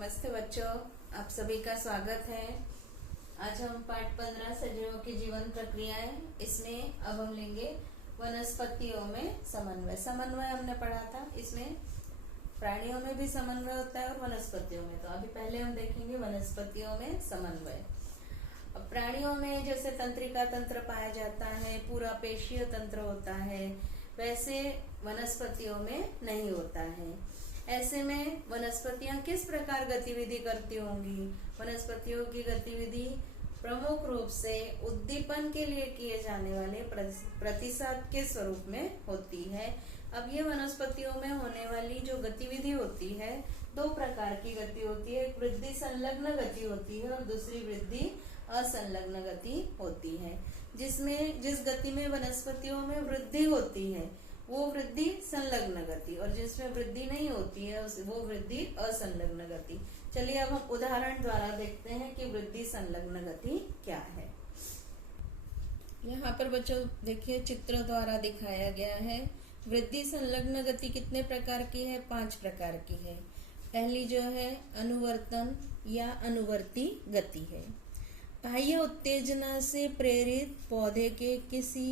नमस्ते बच्चों, आप सभी का स्वागत है। आज हम पाठ 15 सजीवों की जीवन प्रक्रियाएं, इसमें अब हम लेंगे वनस्पतियों में समन्वय। समन्वय हमने पढ़ा था, इसमें प्राणियों में भी समन्वय होता है और वनस्पतियों में। तो अभी पहले हम देखेंगे वनस्पतियों में समन्वय। अब प्राणियों में जैसे तंत्रिका तंत्र पाया जाता है, पूरा पेशीय तंत्र होता है, वैसे वनस्पतियों में नहीं होता है। ऐसे में वनस्पतियां किस प्रकार गतिविधि करती होंगी? वनस्पतियों की गतिविधि प्रमुख रूप से उद्दीपन के लिए किए जाने वाले प्रतिसाद के स्वरूप में होती है। अब ये वनस्पतियों में होने वाली जो गतिविधि होती है, दो प्रकार की गति होती है। एक वृद्धि संलग्न गति होती है और दूसरी वृद्धि असंलग्न गति होती है। जिस गति में वनस्पतियों में वृद्धि होती है वो वृद्धि संलग्न गति, और जिसमें वृद्धि नहीं होती है वो वृद्धि असंलग्न गति। चलिए अब हम उदाहरण द्वारा देखते हैं कि वृद्धि संलग्न गति क्या है। यहाँ पर बच्चों देखिए, चित्र द्वारा दिखाया गया है। वृद्धि संलग्न गति कितने प्रकार की है? 5 प्रकार की है। पहली जो है अनुवर्तन या अनुवर्ती गति है। बाह्य उत्तेजना से प्रेरित पौधे के किसी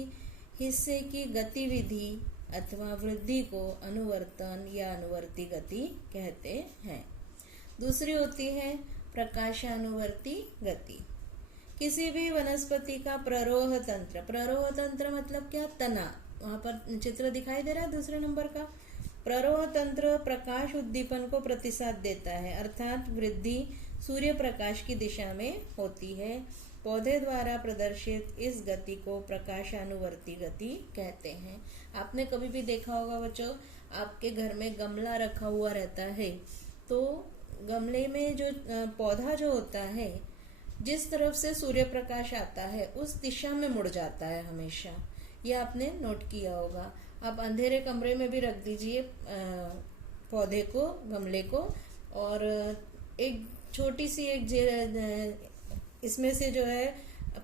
हिस्से की गतिविधि अथवा वृद्धि को अनुवर्तन या अनुवर्ती गति कहते हैं। दूसरी होती है प्रकाशानुवर्ती गति। किसी भी वनस्पति का प्ररोह तंत्र, प्ररोह तंत्र मतलब क्या? तना। वहां पर चित्र दिखाई दे रहा है दूसरे नंबर का। प्ररोह तंत्र प्रकाश उद्दीपन को प्रतिसाद देता है, अर्थात वृद्धि सूर्य प्रकाश की दिशा में होती है। पौधे द्वारा प्रदर्शित इस गति को प्रकाशानुवर्ती गति कहते हैं। आपने कभी भी देखा होगा बच्चों, आपके घर में गमला रखा हुआ रहता है, तो गमले में जो पौधा जो होता है, जिस तरफ से सूर्य प्रकाश आता है उस दिशा में मुड़ जाता है हमेशा। ये आपने नोट किया होगा। आप अंधेरे कमरे में भी रख दीजिए पौधे को, गमले को, और एक छोटी सी इसमें से जो है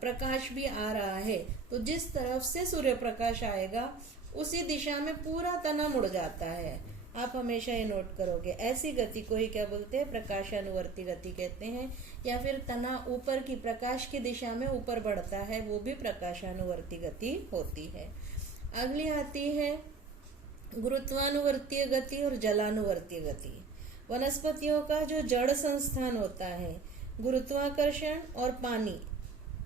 प्रकाश भी आ रहा है, तो जिस तरफ से सूर्य प्रकाश आएगा उसी दिशा में पूरा तना मुड़ जाता है। आप हमेशा ये नोट करोगे। ऐसी गति को ही क्या बोलते हैं? प्रकाशानुवर्ती गति कहते हैं। या फिर तना ऊपर की प्रकाश की दिशा में ऊपर बढ़ता है, वो भी प्रकाशानुवर्ती गति होती है। अगली आती है गुरुत्वानुवर्तीय गति और जलानुवर्तीय गति। वनस्पतियों का जो जड़ संस्थान होता है, गुरुत्वाकर्षण और पानी,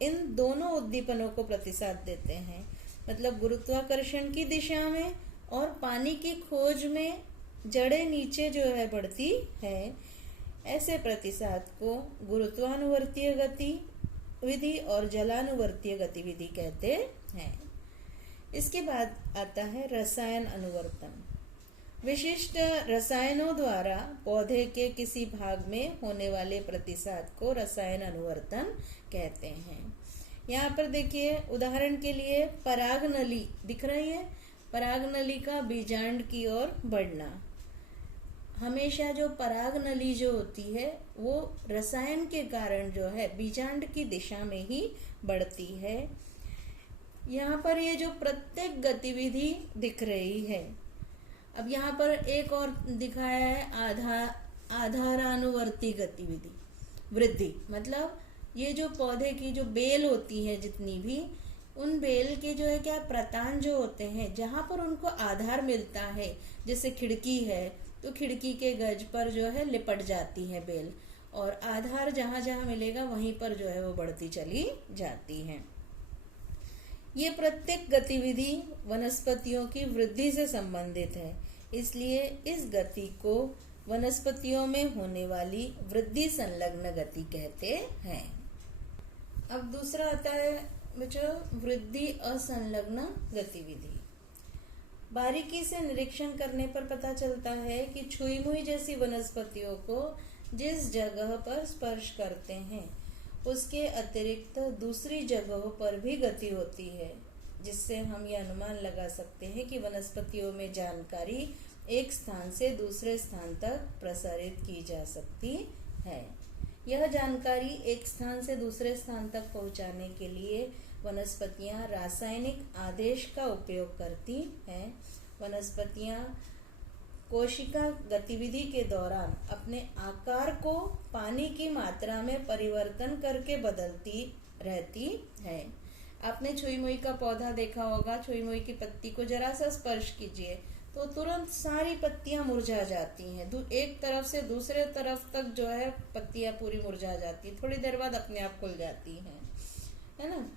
इन दोनों उद्दीपनों को प्रतिसाद देते हैं। मतलब गुरुत्वाकर्षण की दिशा में और पानी की खोज में जड़ें नीचे जो है बढ़ती है। ऐसे प्रतिसाद को गुरुत्वानुवर्तीय गतिविधि और जलानुवर्तीय गतिविधि कहते हैं। इसके बाद आता है रसायन अनुवर्तन। विशिष्ट रसायनों द्वारा पौधे के किसी भाग में होने वाले प्रतिसाद को रसायन अनुवर्तन कहते हैं। यहाँ पर देखिए, उदाहरण के लिए परागनली दिख रही है। परागनली का बीजांड की ओर बढ़ना। हमेशा जो परागनली जो होती है वो रसायन के कारण जो है बीजांड की दिशा में ही बढ़ती है। यहाँ पर ये जो प्रत्येक गतिविधि दिख रही है, अब यहाँ पर एक और दिखाया है आधारानुवर्ती गतिविधि वृद्धि। मतलब ये जो पौधे की जो बेल होती है, जितनी भी, उन बेल के जो है क्या प्रतान जो होते हैं, जहाँ पर उनको आधार मिलता है, जैसे खिड़की है तो खिड़की के गज पर जो है लिपट जाती है बेल, और आधार जहाँ जहाँ मिलेगा वहीं पर जो है वो बढ़ती चली जाती है। ये प्रत्येक गतिविधि वनस्पतियों की वृद्धि से संबंधित है, इसलिए इस गति को वनस्पतियों में होने वाली वृद्धि संलग्न गति कहते हैं। अब दूसरा आता है बच्चों वृद्धि असंलग्न गतिविधि। बारीकी से निरीक्षण करने पर पता चलता है कि छुई मुई जैसी वनस्पतियों को जिस जगह पर स्पर्श करते हैं उसके अतिरिक्त दूसरी जगहों पर भी गति होती है, जिससे हम यह अनुमान लगा सकते हैं कि वनस्पतियों में जानकारी एक स्थान से दूसरे स्थान तक प्रसारित की जा सकती है। यह जानकारी एक स्थान से दूसरे स्थान तक पहुंचाने के लिए वनस्पतियां रासायनिक आदेश का उपयोग करती हैं। वनस्पतियां कोशिका गतिविधि के दौरान अपने आकार को पानी की मात्रा में परिवर्तन करके बदलती रहती है। आपने छुई मुई का पौधा देखा होगा। छुई मुई की पत्ती को जरा सा स्पर्श कीजिए तो तुरंत सारी पत्तियां मुरझा जाती हैं। एक तरफ से दूसरे तरफ तक जो है पत्तियां पूरी मुरझा जाती, थोड़ी देर बाद अपने आप खुल जाती हैं, है ना।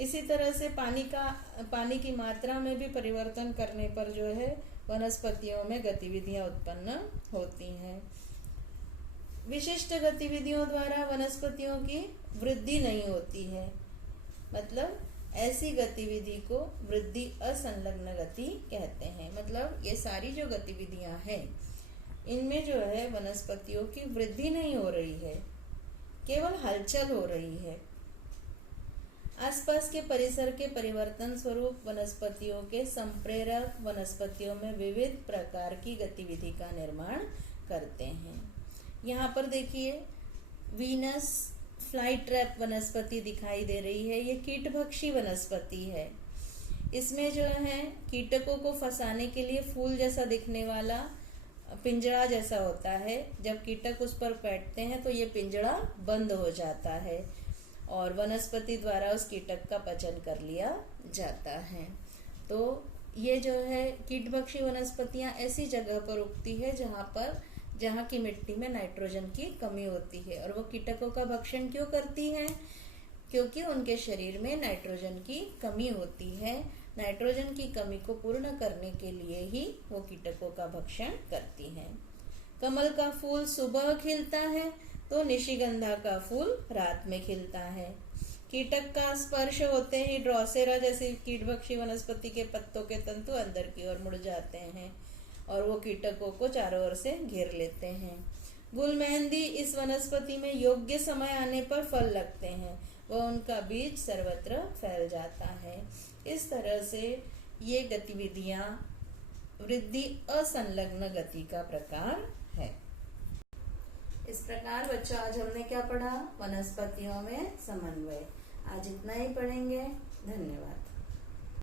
इसी तरह से पानी की मात्रा में भी परिवर्तन करने पर जो है वनस्पतियों में गतिविधियां उत्पन्न होती हैं। विशिष्ट गतिविधियों द्वारा वनस्पतियों की वृद्धि नहीं होती है, मतलब ऐसी गतिविधि को वृद्धि असंलग्न गति कहते हैं। मतलब ये सारी जो गतिविधियां हैं इनमें जो है वनस्पतियों की वृद्धि नहीं हो रही है, केवल हलचल हो रही है। आसपास के परिसर के परिवर्तन स्वरूप वनस्पतियों के संप्रेरक वनस्पतियों में विविध प्रकार की गतिविधि का निर्माण करते हैं। यहाँ पर देखिए वीनस फ्लाई ट्रैप वनस्पति दिखाई दे रही है। ये कीटभक्षी वनस्पति है। इसमें जो है कीटकों को फंसाने के लिए फूल जैसा दिखने वाला पिंजरा जैसा होता है। जब कीटक उस पर बैठते हैं तो ये पिंजरा बंद हो जाता है और वनस्पति द्वारा उस कीटक का पचन कर लिया जाता है। तो ये जो है कीटभक्षी वनस्पतियां ऐसी जगह पर उगती है जहाँ की मिट्टी में नाइट्रोजन की कमी होती है। और वो कीटकों का भक्षण क्यों करती हैं? क्योंकि उनके शरीर में नाइट्रोजन की कमी होती है। नाइट्रोजन की कमी को पूर्ण करने के लिए ही वो कीटकों का भक्षण करती हैं। कमल का फूल सुबह खिलता है तो निशिगंधा का फूल रात में खिलता है। कीटक का स्पर्श होते ही ड्रोसेरा जैसी कीटभक्षी वनस्पति के पत्तों के तंतु अंदर की ओर मुड़ जाते हैं और वो कीटकों को चारों ओर से घेर लेते हैं। गुलमेहंदी इस वनस्पति में योग्य समय आने पर फल लगते हैं, वह उनका बीज सर्वत्र फैल जाता है। इस तरह से ये गतिविधियां वृद्धि असंलग्न गति का प्रकार है। इस प्रकार बच्चों आज हमने क्या पढ़ा? वनस्पतियों में समन्वय। आज इतना ही पढ़ेंगे। धन्यवाद।